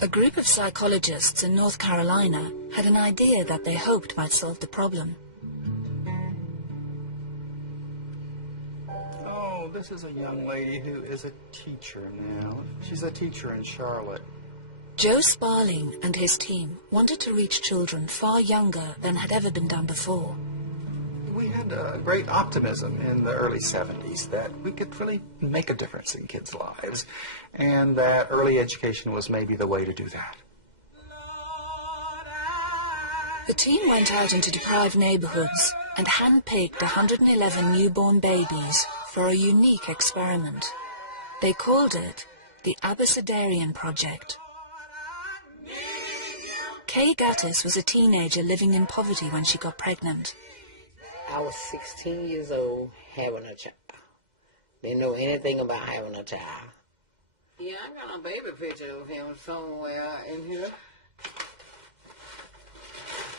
A group of psychologists in North Carolina had an idea that they hoped might solve the problem. Oh, this is a young lady who is a teacher now. She's a teacher in Charlotte. Joe Sparling and his team wanted to reach children far younger than had ever been done before. We had a great optimism in the early 70s that we could really make a difference in kids' lives, and that early education was maybe the way to do that. The team went out into deprived neighborhoods and hand-picked 111 newborn babies for a unique experiment. They called it the Abecedarian Project. Kay Gattis was a teenager living in poverty when she got pregnant. I was 16 years old having a child. Didn't know anything about having a child. Yeah, I got a baby picture of him somewhere in here.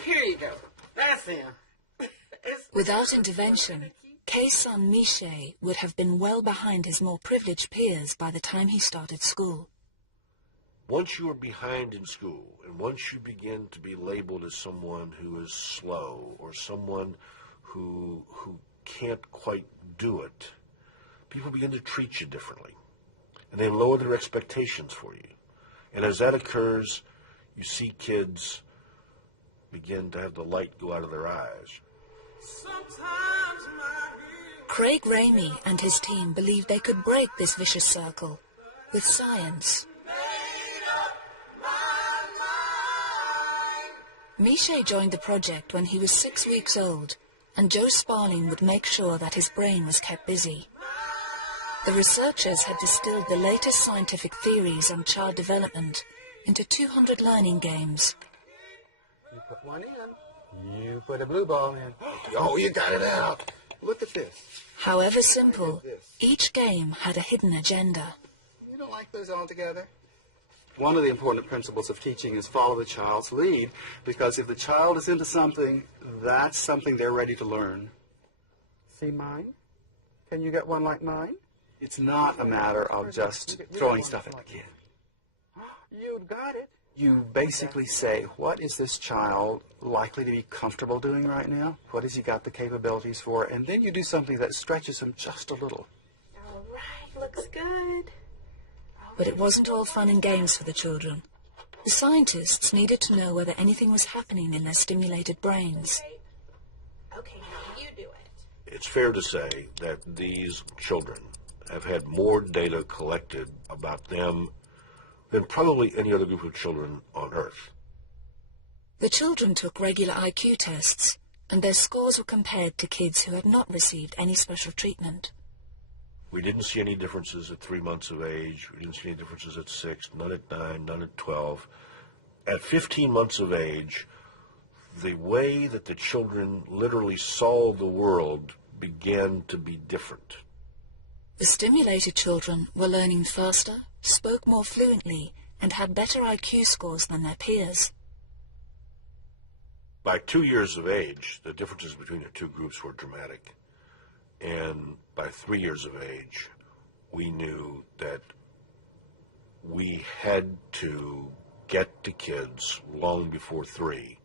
Here you go. That's him. Without intervention, Kay's son Miche would have been well behind his more privileged peers by the time he started school. Once you are behind in school, and once you begin to be labeled as someone who is slow or someone who can't quite do it, people begin to treat you differently, and they lower their expectations for you. And as that occurs, you see kids begin to have the light go out of their eyes. Craig Ramey and his team believed they could break this vicious circle with science. Miche joined the project when he was 6 weeks old, and Joe Sparling would make sure that his brain was kept busy. The researchers had distilled the latest scientific theories on child development into 200 learning games. You put one in, you put a blue ball in. Oh, you got it out. Look at this. However simple, each game had a hidden agenda. You don't like those all together? One of the important principles of teaching is follow the child's lead, because if the child is into something, that's something they're ready to learn. See mine? Can you get one like mine? It's not a matter of just throwing stuff at the kid. You got it. You basically say, what is this child likely to be comfortable doing right now? What has he got the capabilities for? And then you do something that stretches him just a little. All right, looks good. But it wasn't all fun and games for the children. The scientists needed to know whether anything was happening in their stimulated brains. Okay, now you do it. It's fair to say that these children have had more data collected about them than probably any other group of children on Earth. The children took regular IQ tests, and their scores were compared to kids who had not received any special treatment. We didn't see any differences at 3 months of age. We didn't see any differences at 6, none at 9, none at 12. At 15 months of age, the way that the children literally saw the world began to be different. The stimulated children were learning faster, spoke more fluently, and had better IQ scores than their peers. By 2 years of age, the differences between the two groups were dramatic. And by 3 years of age, we knew that we had to get to kids long before 3.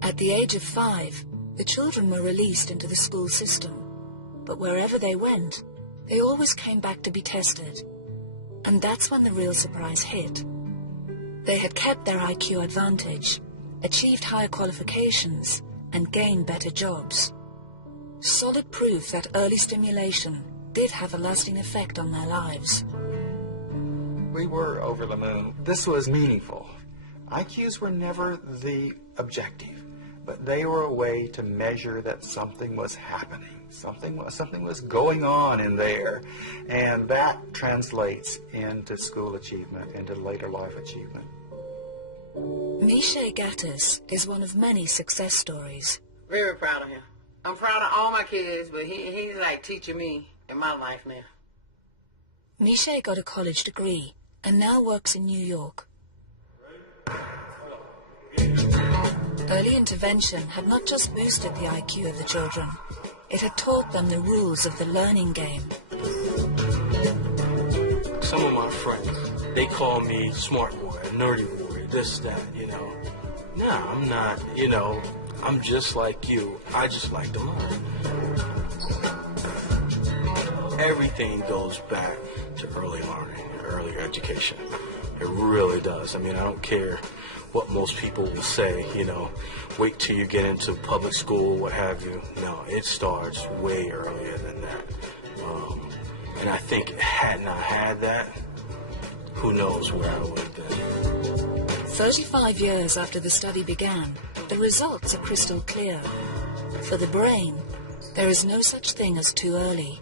At the age of 5, the children were released into the school system. But wherever they went, they always came back to be tested. And that's when the real surprise hit. They had kept their IQ advantage, achieved higher qualifications, and gained better jobs. Solid proof that early stimulation did have a lasting effect on their lives. We were over the moon. This was meaningful. IQs were never the objective, but they were a way to measure that something was happening. Something was going on in there, and that translates into school achievement, into later life achievement. Miche Gattis is one of many success stories. Very proud of him. I'm proud of all my kids, but he's like teaching me in my life now. Miche got a college degree and now works in New York. Early intervention had not just boosted the IQ of the children, It had taught them the rules of the learning game. Some of my friends, they call me smart boy, nerdy boy, this, that, you know. Nah, I'm not, you know, I'm just like you. I just like to learn. Everything goes back to early learning, early education. It really does. I mean, I don't care what most people will say, you know, wait till you get into public school, what have you. No, it starts way earlier than that. And I think hadn't I had that, who knows where I would have been. 35 years after the study began, the results are crystal clear. For the brain, there is no such thing as too early.